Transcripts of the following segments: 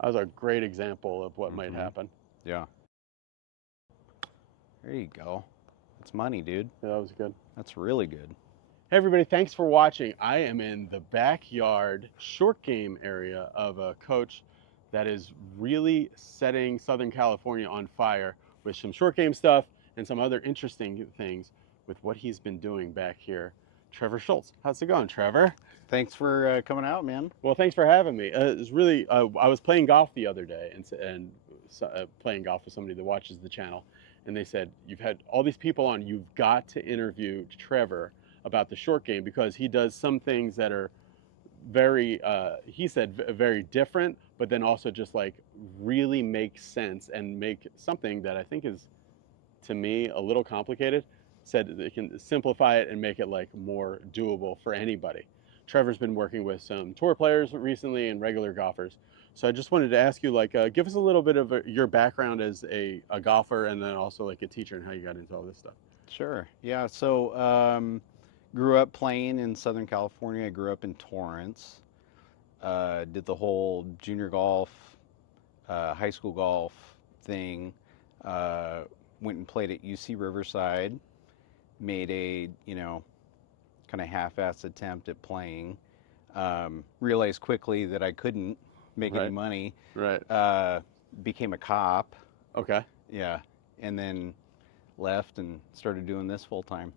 That was a great example of what might happen. Yeah. There you go. That's money, dude. Yeah, that was good. That's really good. Hey everybody, thanks for watching. I am in the backyard short game area of a coach that is really setting Southern California on fire with some short game stuff and some other interesting things with what he's been doing back here. Trevor Schultz. How's it going, Trevor? Thanks for coming out, man. Well, thanks for having me. It's really, I was playing golf the other day and playing golf with somebody that watches the channel, and they said, you've had all these people on, you've got to interview Trevor about the short game because he does some things that are very, he said, very different, but then also just like really make sense and make something that I think is, to me, a little complicated. Said that they can simplify it and make it like more doable for anybody. Trevor's been working with some tour players recently and regular golfers. So I just wanted to ask you, like, give us a little bit of your background as a golfer and then also like a teacher and how you got into all this stuff. Sure. Yeah. So, grew up playing in Southern California. I grew up in Torrance. Did the whole junior golf, high school golf thing. Went and played at UC Riverside. Made a, kind of half-assed attempt at playing. Realized quickly that I couldn't make any money. Right. Became a cop. Okay. Yeah. And then left and started doing this full time.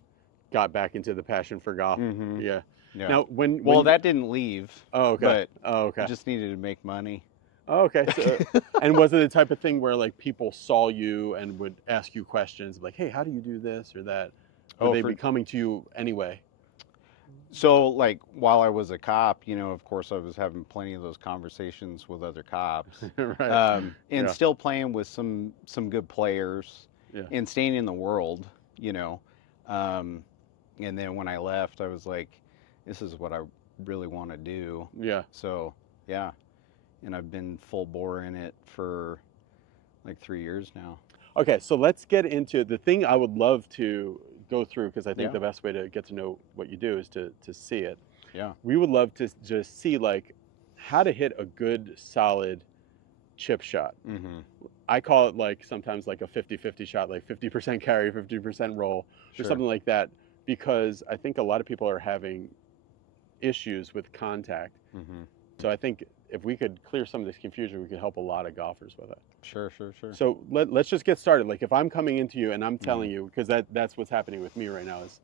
Got back into the passion for golf. Yeah. Yeah. Now, well, that didn't leave. Oh, okay. But I just needed to make money. Oh, okay. So, and was it the type of thing where like people saw you and would ask you questions like, hey, how do you do this or that? Or they be coming to you anyway? So, like, while I was a cop, of course, I was having plenty of those conversations with other cops. Right. And still playing with some good players Yeah. and staying in the world, And then when I left, I was like, this is what I really want to do. Yeah. So, yeah. And I've been full bore in it for like 3 years now. Okay, so let's get into the thing I would love to go through because I think the best way to get to know what you do is to see it. Yeah. We would love to just see like how to hit a good solid chip shot. I call it like sometimes like a 50-50 shot, like 50% carry, 50% roll, or something like that, because I think a lot of people are having issues with contact. So I think if we could clear some of this confusion, we could help a lot of golfers with it. Sure. So let's just get started. Like if I'm coming into you and I'm telling you, because that's what's happening with me right now, is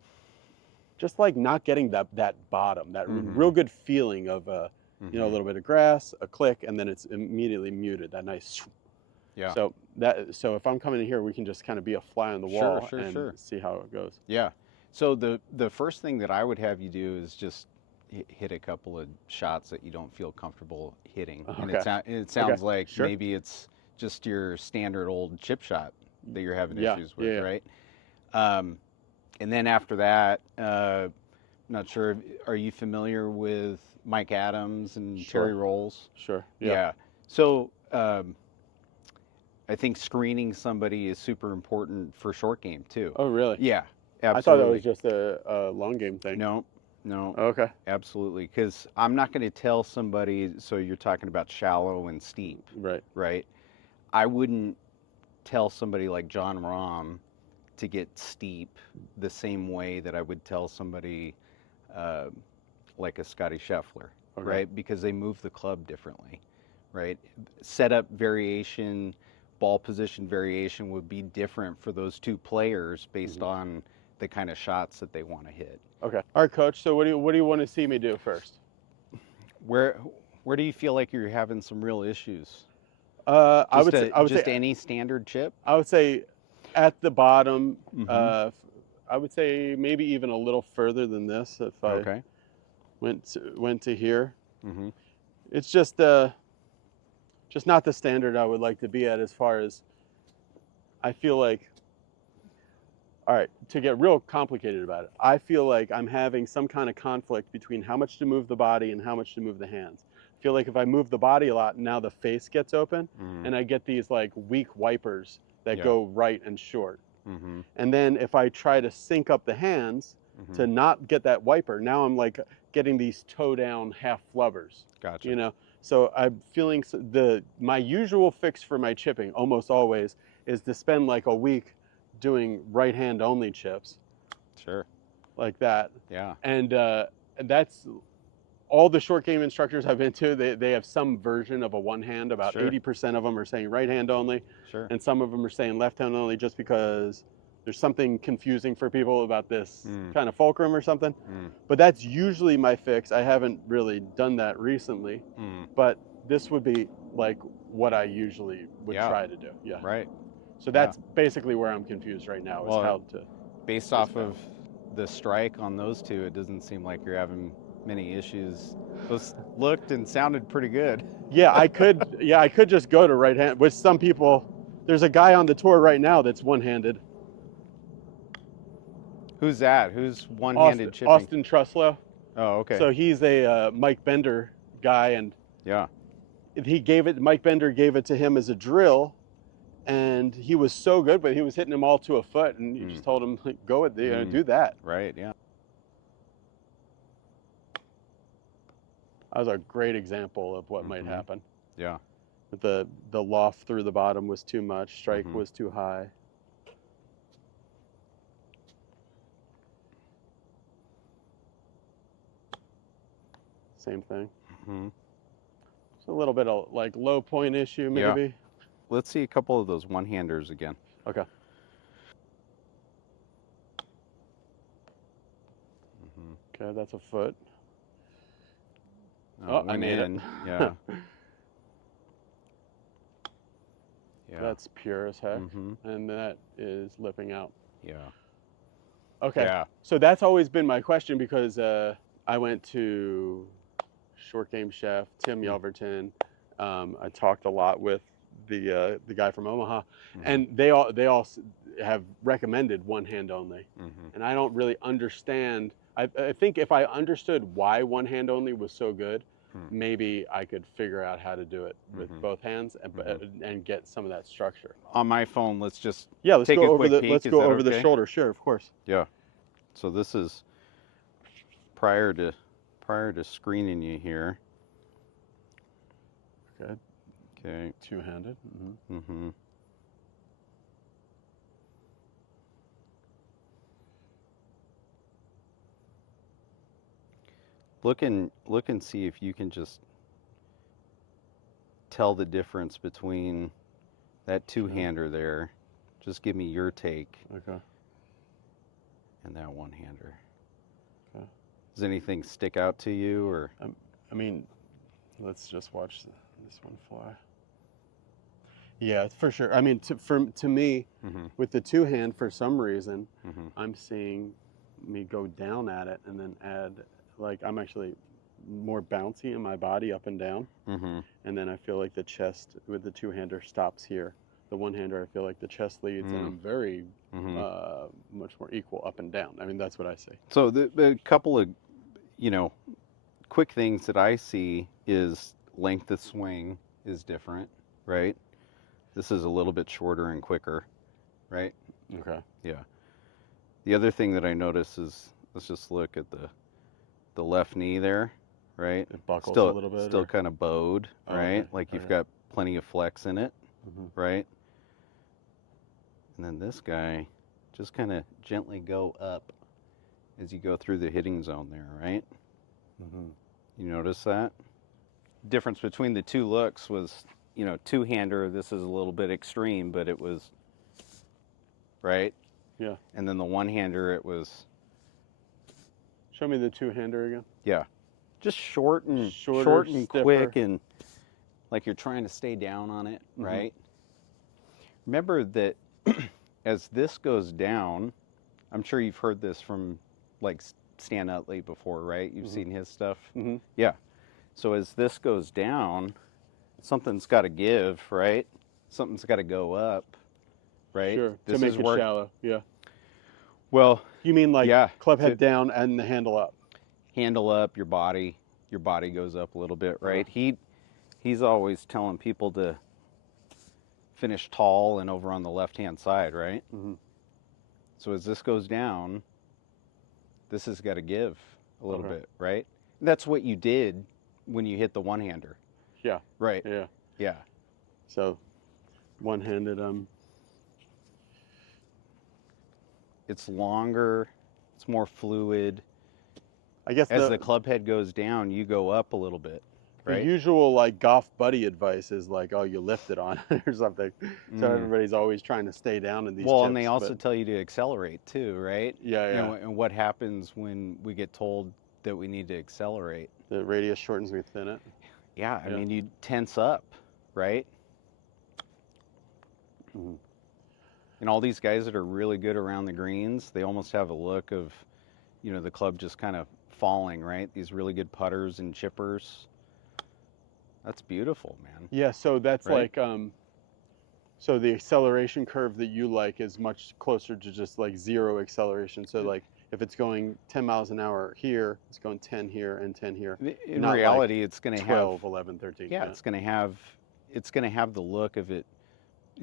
just like not getting that bottom, that real good feeling of a little bit of grass, a click, and then it's immediately muted. That nice. Yeah. So if I'm coming in here, we can just kind of be a fly on the wall and see how it goes. Yeah. So the first thing that I would have you do is just hit a couple of shots that you don't feel comfortable hitting. And it sounds like maybe it's just your standard old chip shot that you're having issues with, right? And then after that, not sure, are you familiar with Mike Adams and Terry Rolls? Sure. Yeah. So I think screening somebody is super important for short game too. Oh, really? Yeah, absolutely. I thought that was just a long game thing. No. Okay. Absolutely, because I'm not going to tell somebody, so you're talking about shallow and steep. Right? I wouldn't tell somebody like John Rahm to get steep the same way that I would tell somebody like a Scotty Scheffler, right? Because they move the club differently, right? Setup variation, ball position variation would be different for those two players based on the kind of shots that they want to hit. Okay. All right, Coach. So what do you want to see me do first? Where do you feel like you're having some real issues? I would say any standard chip. I would say at the bottom. I would say maybe even a little further than this. If I went to here, it's just not the standard I would like to be at as far as I feel like. All right, to get real complicated about it, I feel like I'm having some kind of conflict between how much to move the body and how much to move the hands. I feel like if I move the body a lot, now the face gets open, and I get these like weak wipers that go right and short. And then if I try to sync up the hands to not get that wiper, now I'm like getting these toe down half flubbers. Gotcha. So I'm feeling my usual fix for my chipping almost always is to spend like a week doing right hand only chips. Sure. Like that. Yeah. And that's all the short game instructors I've been to. They have some version of a one hand. About Sure. 80% of them are saying right hand only. Sure. And some of them are saying left hand only just because there's something confusing for people about this kind of fulcrum or something. But that's usually my fix. I haven't really done that recently. But this would be like what I usually would try to do. Yeah. Right. So that's basically where I'm confused right now is how to. Based off of the strike on those two, it doesn't seem like you're having many issues. Those looked and sounded pretty good. Yeah, I could just go to right hand, which some people, there's a guy on the tour right now that's one-handed. Who's that? Who's one-handed chipping? Austin Truslow. Oh, okay. So he's a Mike Bender guy, and Mike Bender gave it to him as a drill, and he was so good, but he was hitting him all to a foot, and he just told him, like, go with it, do that. Right, yeah. That was a great example of what might happen. Yeah. But the loft through the bottom was too much, strike was too high. Same thing. It's a little bit of like low point issue maybe. Yeah. Let's see a couple of those one-handers again. Okay. Okay, that's a foot. Oh, I made it. Yeah. That's pure as heck. And that is lipping out. Yeah. Okay. Yeah. So that's always been my question because I went to Short Game Chef, Tim Yelyerton. I talked a lot with the guy from Omaha, and they all have recommended one hand only. And I don't really understand. I think if I understood why one hand only was so good, maybe I could figure out how to do it with both hands and get some of that structure. On my phone, let's just let's take go a over quick the peek. let's go over the shoulder. Sure, of course. Yeah. So this is prior to screening you here. Okay. Okay. Two-handed. Look and see if you can just tell the difference between that two-hander there. Just give me your take. Okay. And that one-hander. Okay. Does anything stick out to you, or? I mean, let's just watch this one fly. Yeah, for sure. I mean, to me, with the two-hand, for some reason, I'm seeing me go down at it and then add. Like I'm actually more bouncy in my body up and down, and then I feel like the chest with the two-hander stops here. The one-hander, I feel like the chest leads, and I'm very much more equal up and down. I mean, that's what I see. So the couple of, quick things that I see is length of swing is different, right? This is a little bit shorter and quicker, right? Okay. Yeah. The other thing that I notice is, let's just look at the left knee there, right? It buckles still, a little bit. Still kind of bowed, right? Okay. Like you've got plenty of flex in it, right? And then this guy, just kind of gently go up as you go through the hitting zone there, right? You notice that? Difference between the two looks was, two-hander, this is a little bit extreme, but it was, right? Yeah. And then the one-hander, it was... Show me the two-hander again. Yeah. Just short and stiffer. quick, and like you're trying to stay down on it, right? Remember that as this goes down, I'm sure you've heard this from like Stan Utley before, right? You've seen his stuff. Yeah. So as this goes down, something's got to give, right? Something's got to go up, right? Sure. To make it shallow. Yeah. Well, you mean like club head down and the handle up? Handle up, your body goes up a little bit, right? He's always telling people to finish tall and over on the left-hand side, right? So as this goes down, this has got to give a little bit, right? That's what you did when you hit the one-hander. Yeah. Right. Yeah. Yeah. So one-handed, It's longer, it's more fluid. I guess As the club head goes down, you go up a little bit, the right? usual like golf buddy advice is like, oh, you lift it on or something. So Mm. everybody's always trying to stay down in these Well, chips, and they also but tell you to accelerate too, right? yeah, yeah. And what happens when we get told that we need to accelerate? The radius shortens, we thin it. Yeah, I Yeah. mean, you tense up, right? Mhm. And all these guys that are really good around the greens, they almost have a look of, you know, the club just kind of falling, right? These really good putters and chippers. That's beautiful, man. Yeah, so that's Right? like, so the acceleration curve that you like is much closer to just like zero acceleration. So like if it's going 10 miles an hour here, it's going 10 here and 10 here. In Not like reality, it's going to have 12, 11, 13. yeah, Yeah. it's going to have the look of it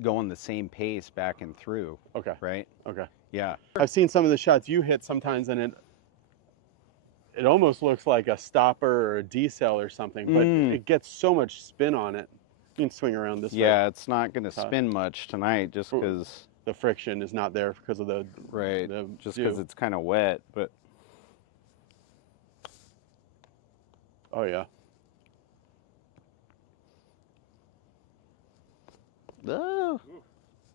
going the same pace back and through, Okay. right? Okay. Yeah. I've seen some of the shots you hit sometimes, and it almost looks like a stopper or a decel or something, but it gets so much spin on it. You can swing around this way. Yeah, it's not going to spin much tonight just because the friction is not there because of the right, the just dew. because it's kind of wet, but Oh yeah. oh,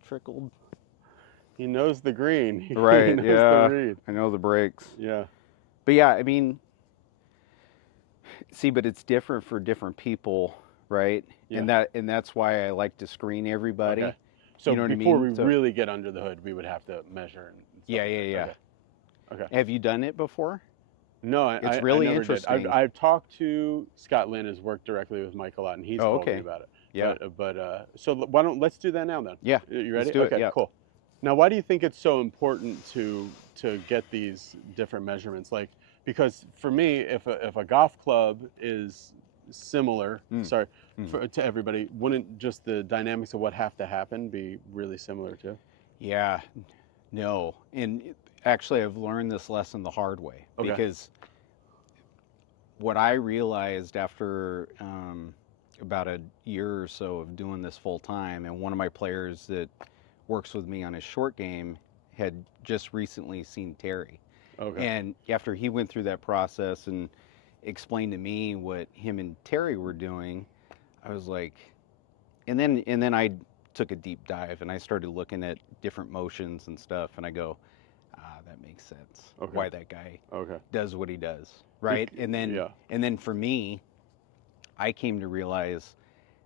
trickled. He knows the green. He Right, knows yeah. the read. I know the breaks. Yeah. But yeah, I mean, see, but it's different for different people, right? Yeah. And that's why I like to screen everybody. Okay. So you know what before I mean? we really get under the hood, we would have to measure. And stuff. Yeah. Okay. Okay. Have you done it before? No, It's really I never interesting. did. I've talked to Scott Lynn, has worked directly with Mike a lot, and he's told me about it. Yeah. But so why don't let's do that now then? Yeah. You ready? Let's do it. Okay. Yeah. Cool. Now, why do you think it's so important to get these different measurements? Like, because for me, if a golf club is similar, to everybody, wouldn't just the dynamics of what have to happen be really similar too? Yeah. No. And actually, I've learned this lesson the hard way because what I realized after about a year or so of doing this full time, and one of my players that works with me on his short game had just recently seen Terry. Okay. And after he went through that process and explained to me what him and Terry were doing, I was like, and then I took a deep dive and I started looking at different motions and stuff, and I go, that makes sense. Okay. Why that guy Okay. does what he does, right? And then for me, I came to realize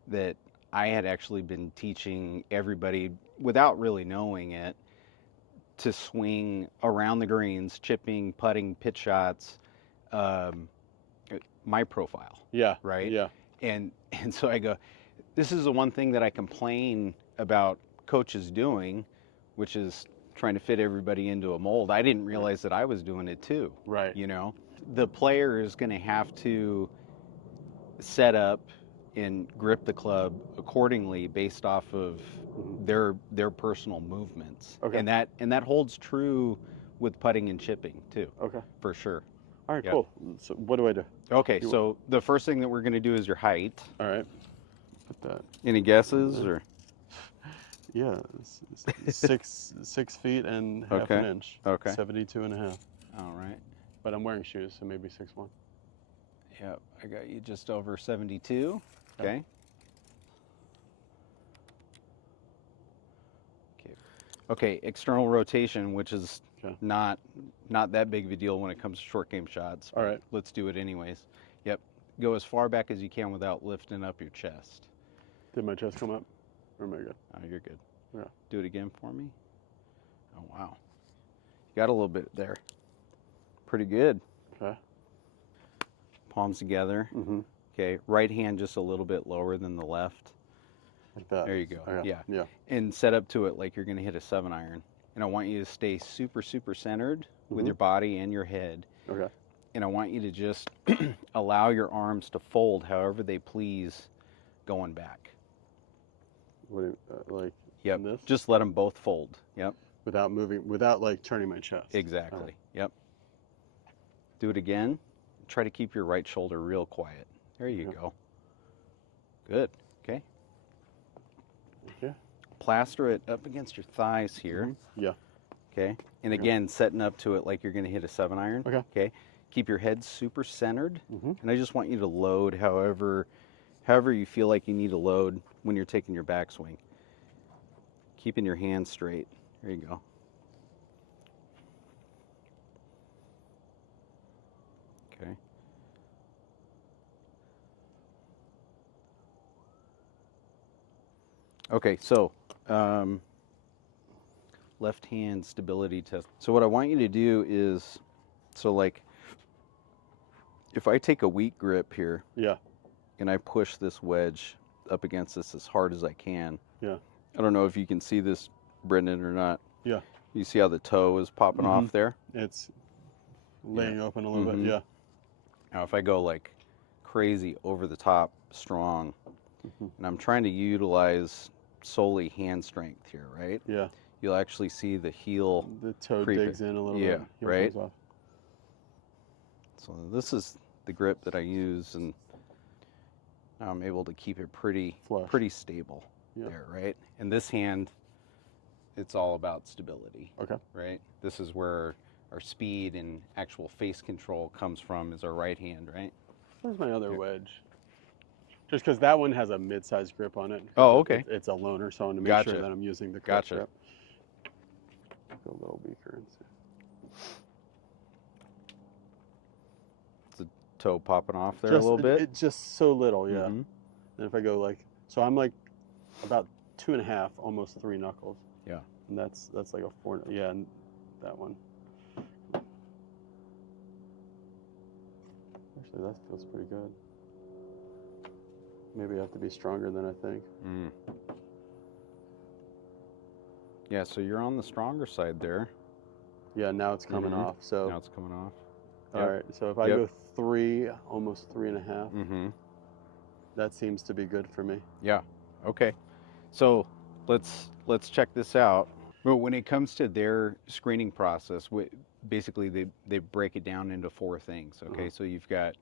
that I had actually been teaching everybody, without really knowing it, to swing around the greens, chipping, putting, pitch shots, my profile. Yeah. Right? Yeah. And so I go, this is the one thing that I complain about coaches doing, which is trying to fit everybody into a mold. I didn't realize that I was doing it too. Right. You know, the player is going to have to set up and grip the club accordingly based off of their personal movements. Okay. And that holds true with putting and chipping too. Okay. For sure. All right, cool. So what do I do? Okay, so the first thing that we're going to do is your height. All right. Put that. Any guesses or? Yeah, 6 feet and half an inch. Okay. 72 and a half. All right. But I'm wearing shoes, so maybe 6'1". Yep, I got you just over 72. Okay. Okay, external rotation, which is not that big of a deal when it comes to short game shots. All right. Let's do it anyways. Yep. Go as far back as you can without lifting up your chest. Did my chest come up? Or am I good? Oh, you're good. Yeah. Do it again for me. Oh, wow. You got a little bit there. Pretty good. Okay. Palms together. Mm-hmm. Okay. Right hand just a little bit lower than the left. Like that. There you go. Okay. Yeah. And set up to it like you're going to hit a 7-iron. And I want you to stay super, super centered with your body and your head. Okay. And I want you to just allow your arms to fold however they please going back. What do you, like Yep. this? Just let them both fold. Yep. Without moving, without like turning my chest. Exactly. Right. Yep. Do it again. Try to keep your right shoulder real quiet. There you go. Good. Okay. Okay. Plaster it up against your thighs here. Yeah. Okay. And again, setting up to it like you're going to hit a 7-iron. Okay. Okay. Keep your head super centered. Mm-hmm. And I just want you to load however you feel like you need to load when you're taking your backswing. Keeping your hands straight. There you go. Okay. Okay, so left hand stability test. So what I want you to do is, so like, if I take a weak grip here, Yeah. and I push this wedge up against this as hard as I can. Yeah. I don't know if you can see this, Brendan, or not. Yeah. You see how the toe is popping off there? It's laying open a little bit. Yeah. Now if I go like crazy over the top, strong, and I'm trying to utilize solely hand strength here, right? Yeah. You'll actually see the heel. The toe creeping. digs in a little Yeah, bit. Heel right? comes off. So this is the grip that I use, and I'm able to keep it pretty stable there, right? And this hand, it's all about stability. Okay. Right? This is where our speed and actual face control comes from, is our right hand, right? Where's my other wedge? Just because that one has a mid-sized grip on it. Oh, okay. It's a loner, so I want to make sure Gotcha. that I'm using the correct Gotcha. grip. Go a little weaker and see. It's a toe popping off there a little bit. It's just so little, yeah. Mhm. And if I go like, so I'm like about 2.5, almost 3 knuckles. Yeah. And that's like a 4, yeah, and that one. Actually, that feels pretty good. Maybe I have to be stronger than I think. Mm. Yeah, so you're on the stronger side there. Yeah, now it's coming off. So now it's coming off. All right, so if I go 3, almost 3.5, that seems to be good for me. Yeah. Okay. So let's check this out. Well, when it comes to their screening process, basically they break it down into 4 things. Okay, so you've got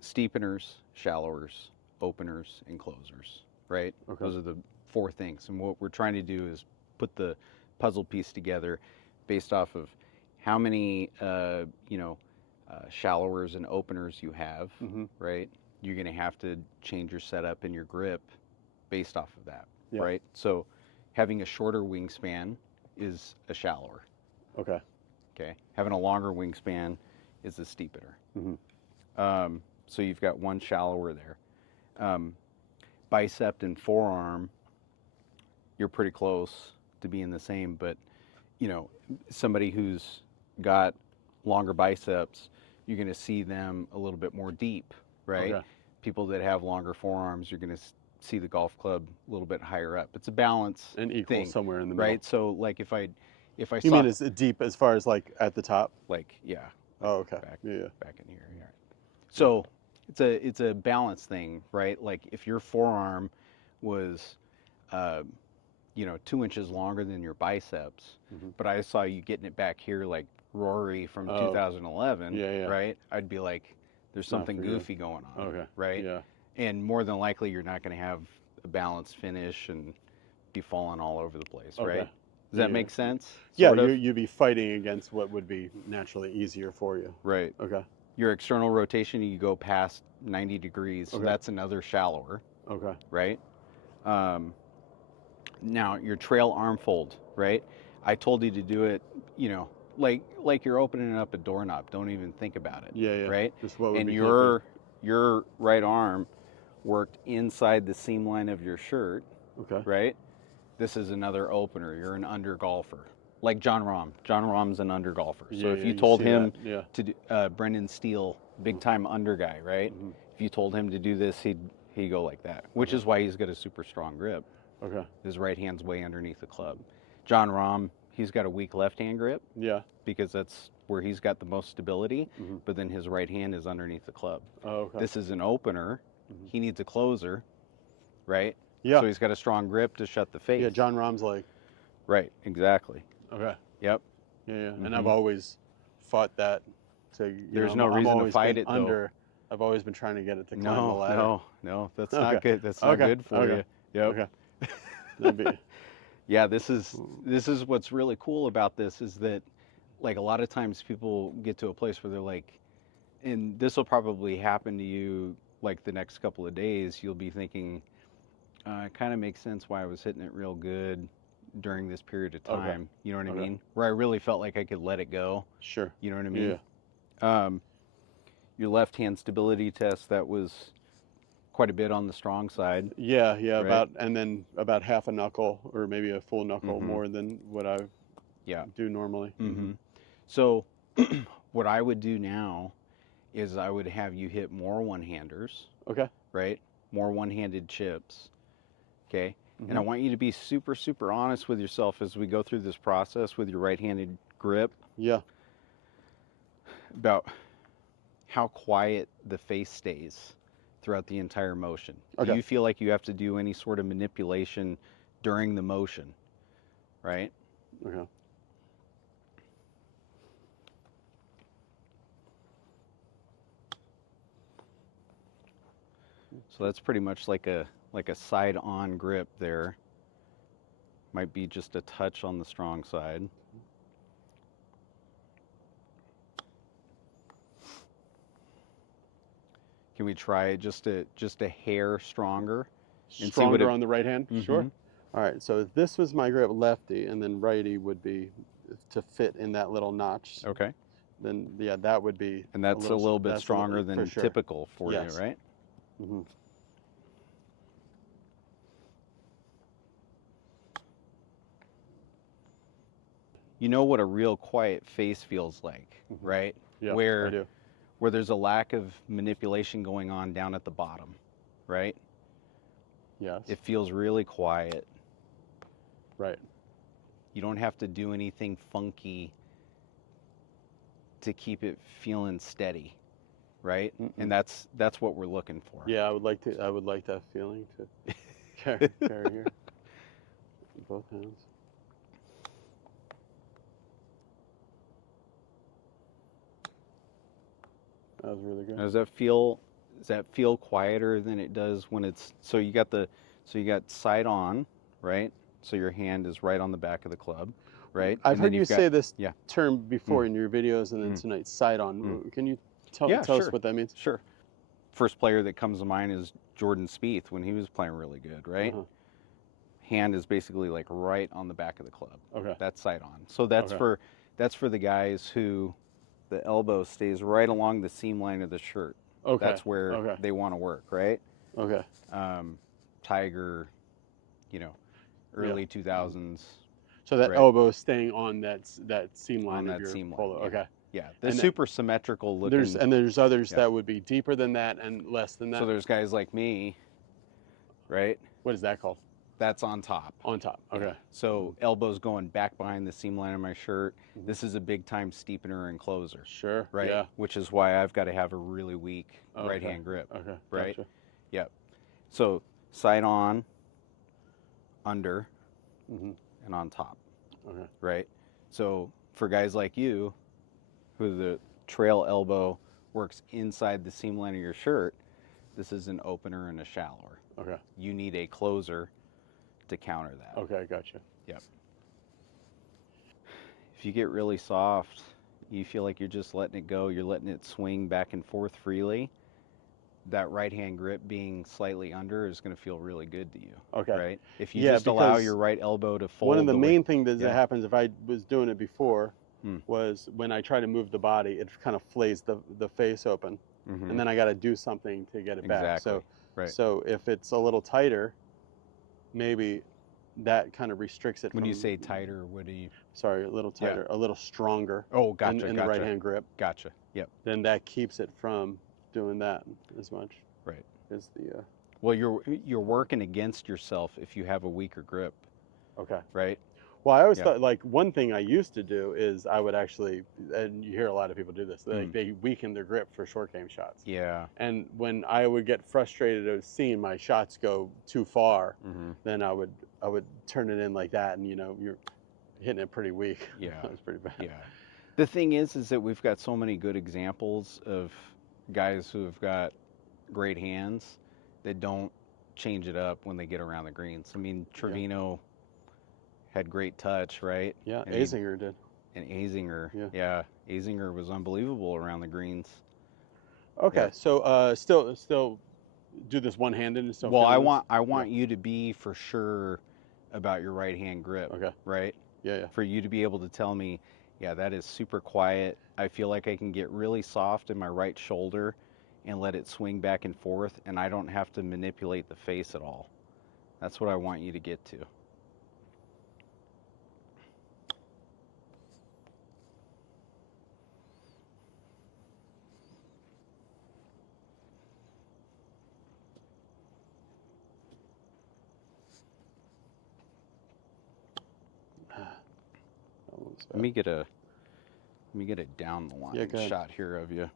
steepeners, shallowers, openers, and closers. Right. Okay. Those are the 4 things. And what we're trying to do is put the puzzle piece together based off of how many shallowers and openers you have. Right. You're going to have to change your setup and your grip based off of that, right? So having a shorter wingspan is a shallower. Okay. Okay. Having a longer wingspan is a steepener. So you've got one shallower there. Bicep and forearm, you're pretty close to being the same, but somebody who's got longer biceps, you're going to see them a little bit more deep, right? Okay. People that have longer forearms, you're going to see the golf club a little bit higher up. It's a balance and equal thing, somewhere in the middle, right? So like if I you saw, mean as deep as far as like at the top? like Oh, okay. back Yeah. in here. Yeah. So it's a balance thing, right? Like if your forearm was 2 inches longer than your biceps, but I saw you getting it back here like Rory from 2011, right? I'd be like, there's something goofy going on, right? Yeah. And more than likely, you're not going to have a balanced finish and be falling all over the place, right? Does that make sense? Yeah, you'd be fighting against what would be naturally easier for you. Right. Okay. Your external rotation, you go past 90 degrees, so that's another shallower. Okay. Right? Now, your trail arm fold, right? I told you to do it, like you're opening up a doorknob. Don't even think about it. Yeah. Right? Just what would and be your right arm worked inside the seam line of your shirt. Okay. Right? This is another opener. You're an under golfer. Like John Rahm. John Rahm's an under golfer. So if you told him to do, Brendan Steele, big time under guy, right? If you told him to do this, he'd go like that, which is why he's got a super strong grip. Okay. His right hand's way underneath the club. John Rahm, he's got a weak left hand grip. Yeah. Because that's where he's got the most stability, but then his right hand is underneath the club. Oh, okay. This is an opener. He needs a closer, right? Yeah. So he's got a strong grip to shut the face. Yeah, John Rahm's like. Right, exactly. Okay. Yep. Yeah. And I've always fought that. There's no reason to fight it, under. I've always been trying to get it to climb the ladder. No, that's Okay. not good. That's not good for you. Yep. Okay. Yeah, this is what's really cool about this is that like a lot of times people get to a place where they're like, and this will probably happen to you like the next couple of days, you'll be thinking, it kind of makes sense why I was hitting it real good during this period of time. Okay. You know what I mean? Where I really felt like I could let it go. Sure. You know what I mean? Yeah. Your left hand stability test, that was quite a bit on the strong side. Yeah, right? and then about half a knuckle or maybe a full knuckle more than what I do normally. So what I would do now is I would have you hit more one-handers. Okay. Right? More one-handed chips. Okay? And I want you to be super, super honest with yourself as we go through this process with your right-handed grip. Yeah. About how quiet the face stays throughout the entire motion. Okay. Do you feel like you have to do any sort of manipulation during the motion? Right? Okay. So that's pretty much like a side-on grip there. Might be just a touch on the strong side. Can we try it just a hair stronger? And stronger on the right hand? Sure. All right, so this was my grip lefty, and then righty would be to fit in that little notch. Okay. Then, yeah, that would be... And that's a little bit stronger than typical for you, right? You know what a real quiet face feels like, right? Yeah, where, I do. Where there's a lack of manipulation going on down at the bottom, right? Yes. It feels really quiet. Right. You don't have to do anything funky to keep it feeling steady, right? And that's what we're looking for. Yeah, I would like that feeling to carry here. Both hands. That was really good. Does that feel quieter than it does when it's so you got side on, right? So your hand is right on the back of the club, right? I've heard you say this term before in your videos, and then tonight, side on. Can you tell us what that means? Sure. First player that comes to mind is Jordan Spieth when he was playing really good, right? Hand is basically like right on the back of the club. Okay. That's side on. So that's for the guys who the elbow stays right along the seam line of the shirt. Okay. That's where they want to work, right? Okay. Tiger, early 2000s. So that elbow is staying on that seam line on of that your seam line. polo. Okay. Yeah, the super symmetrical looking. There's others that would be deeper than that and less than that. So there's guys like me, right? What is that called? That's on top. On top. Okay. Yeah. So elbows going back behind the seam line of my shirt. This is a big time steepener and closer. Sure. Right. Yeah. Which is why I've got to have a really weak right hand grip. Okay. Right. Gotcha. Yep. So side on, under, and on top. Okay. Right. So for guys like you, who the trail elbow works inside the seam line of your shirt, this is an opener and a shallower. Okay. You need a closer to counter that. Okay, gotcha. Yep. If you get really soft, you feel like you're just letting it go, you're letting it swing back and forth freely, that right hand grip being slightly under is going to feel really good to you. Okay. Right? If you just allow your right elbow to fold. One of the main things that happens if I was doing it before was when I try to move the body, it kind of flays the face open. And then I got to do something to get it back. So if it's a little tighter, maybe that kind of restricts it. When you say tighter, what do you? Sorry, a little tighter, a little stronger. Oh, gotcha. In the right hand grip. Gotcha. Yep. Then that keeps it from doing that as much. Right. As the. Well, you're working against yourself if you have a weaker grip. Okay. Right. Well, I always thought, like, one thing I used to do is I would actually, and you hear a lot of people do this, they weaken their grip for short game shots. Yeah. And when I would get frustrated of seeing my shots go too far, then I would turn it in like that, and you're hitting it pretty weak. Yeah. That was pretty bad. Yeah. The thing is that we've got so many good examples of guys who have got great hands that don't change it up when they get around the greens. I mean, Trevino had great touch, right? Yeah, And Azinger did. And Azinger, yeah, Azinger was unbelievable around the greens. Okay, so still do this one-handed and still. Well, I want you to be for sure about your right hand grip. Okay. Right? Yeah. For you to be able to tell me, yeah, that is super quiet. I feel like I can get really soft in my right shoulder and let it swing back and forth, and I don't have to manipulate the face at all. That's what I want you to get to. Let me get a down the line shot here of you.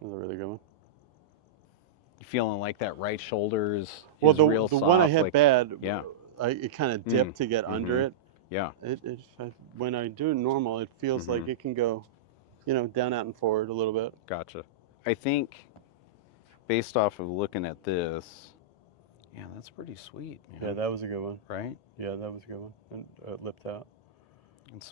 That was a really good one. You feeling like that right shoulder is the real soft? One I hit bad, yeah, it kind of dipped to get under it. Yeah. When I do normal, it feels like it can go, down, out, and forward a little bit. Gotcha. I think based off of looking at this, yeah, that's pretty sweet, man. Yeah, that was a good one. Right? Yeah, that was a good one. And lipped out. And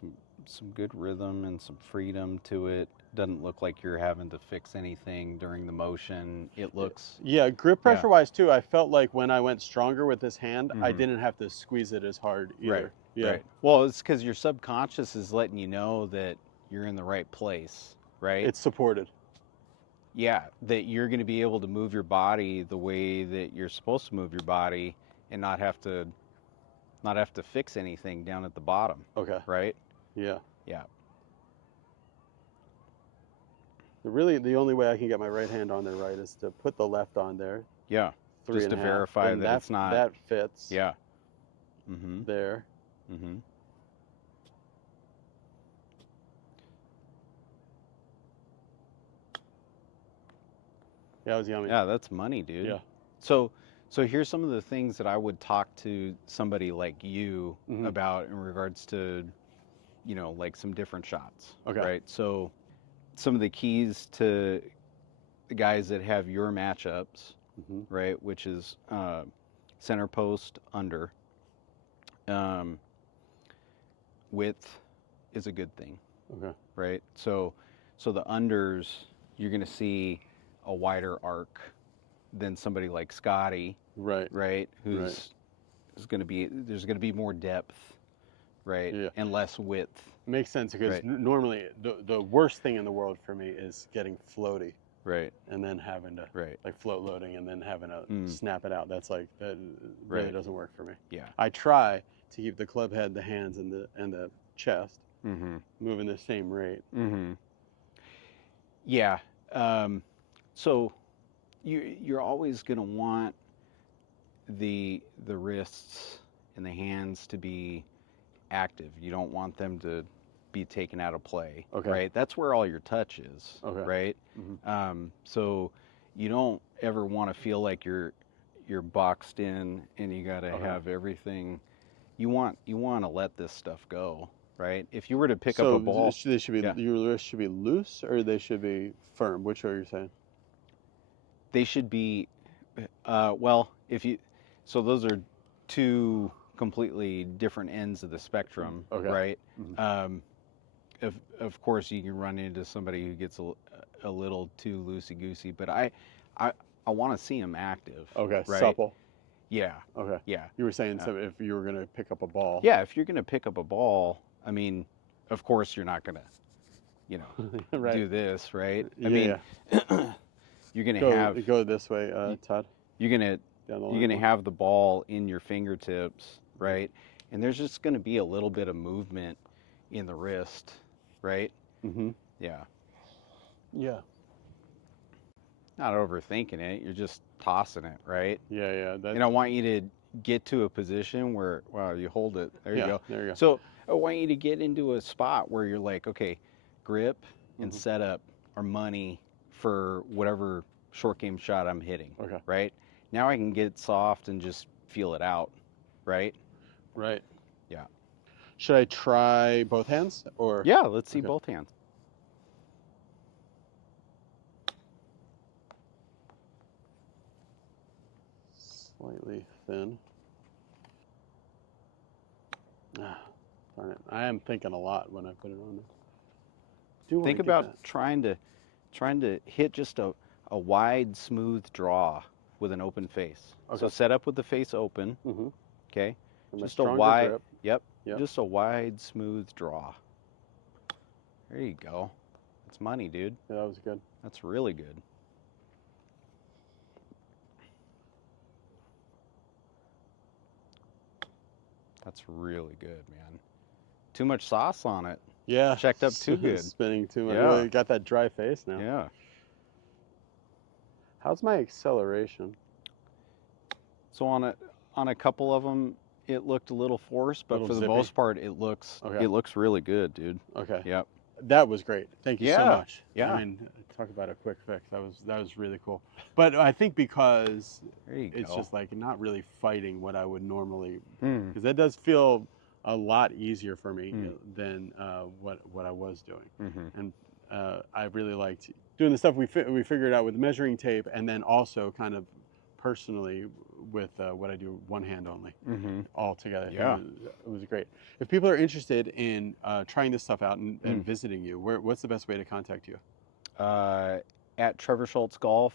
some good rhythm and some freedom to it. Doesn't look like you're having to fix anything during the motion. It looks... Yeah, grip pressure-wise, too, I felt like when I went stronger with this hand, I didn't have to squeeze it as hard either. Right. Yeah. Right. Well, it's because your subconscious is letting you know that you're in the right place, right? It's supported. Yeah, that you're going to be able to move your body the way that you're supposed to move your body and not have to fix anything down at the bottom. Okay. Right? Yeah. Yeah. Really, the only way I can get my right hand on there right is to put the left on there. Yeah. Just to verify that it's not... That fits. Yeah. There. Yeah, that was yummy. Yeah, that's money, dude. Yeah. So here's some of the things that I would talk to somebody like you about in regards to, like some different shots. Okay. Right. So some of the keys to the guys that have your matchups, right, which is center post under. Width is a good thing. Okay. Right. So the unders, you're going to see a wider arc than somebody like Scotty. Right. Right. Who's going to be, there's going to be more depth. Right. Yeah. And less width. Makes sense because normally the worst thing in the world for me is getting floaty. Right. And then having to like float loading and then having to snap it out. That's like, that really doesn't work for me. Yeah. I try to keep the club head, the hands, and the chest moving the same rate. Yeah. So you're always going to want the wrists and the hands to be active. You don't want them to be taken out of play. Okay. Right. That's where all your touch is. Okay. Right. So you don't ever want to feel like you're boxed in and you got to have everything. You want to let this stuff go. Right. If you were to pick up a ball, they should be your wrists should be loose or they should be firm. Which are you saying? They should be. Well, so those are two completely different ends of the spectrum, right? Of course, you can run into somebody who gets a little too loosey-goosey, but I want to see them active. Okay, right? supple. Yeah. Okay. Yeah. You were saying so if you were going to pick up a ball. Yeah, if you're going to pick up a ball, I mean, of course you're not going to, do this, right? I mean, you're going to go this way, Todd. You're going to have the ball in your fingertips, right? And there's just going to be a little bit of movement in the wrist, right? Yeah. Yeah. Not overthinking it. You're just tossing it, right? Yeah. And I want you to get to a position where, wow, you hold it. There you go. There you go. So I want you to get into a spot where you're like, okay, grip and setup are money for whatever short game shot I'm hitting. Okay. Right? Now I can get soft and just feel it out. Right? Right. Yeah. Should I try both hands or? Yeah, let's see Okay. both hands. Slightly thin. Ah, darn it. I am thinking a lot when I put it on there. Do want Think to get about that. trying to hit just a wide, smooth draw with an open face. Okay. So set up with the face open. Mm-hmm. Okay. And Just a wide. Yep. Just a wide, smooth draw. There you go. That's money, dude. Yeah, that was good. That's really good. That's really good, man. Too much sauce on it. Yeah. Checked up too good. Spinning too much. Yeah. Well, you got that dry face now. Yeah. How's my acceleration? So on a couple of them, it looked a little forced, but for the most part, it looks really good, dude. Okay. Yep. That was great. Thank you so much. Yeah. I mean, talk about a quick fix. That was really cool. But I think because it's just like not really fighting what I would normally, because that does feel a lot easier for me than what I was doing. And I really liked doing the stuff we figured out with measuring tape, and then also kind of personally with what I do one hand only, all together. Yeah. It was great. If people are interested in trying this stuff out and visiting you, what's the best way to contact you? At Trevor Schultz Golf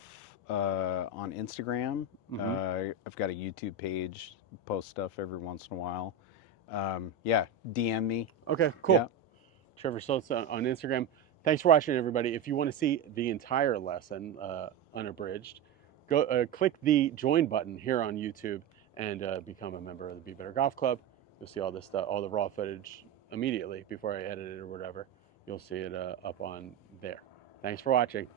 on Instagram. I've got a YouTube page, post stuff every once in a while. Yeah, DM me. Okay, cool. Yeah. Trevor Schultz on Instagram. Thanks for watching, everybody. If you want to see the entire lesson unabridged, go click the join button here on YouTube and become a member of the Be Better Golf Club. You'll see all this stuff, all the raw footage immediately before I edit it or whatever. You'll see it up on there. Thanks for watching.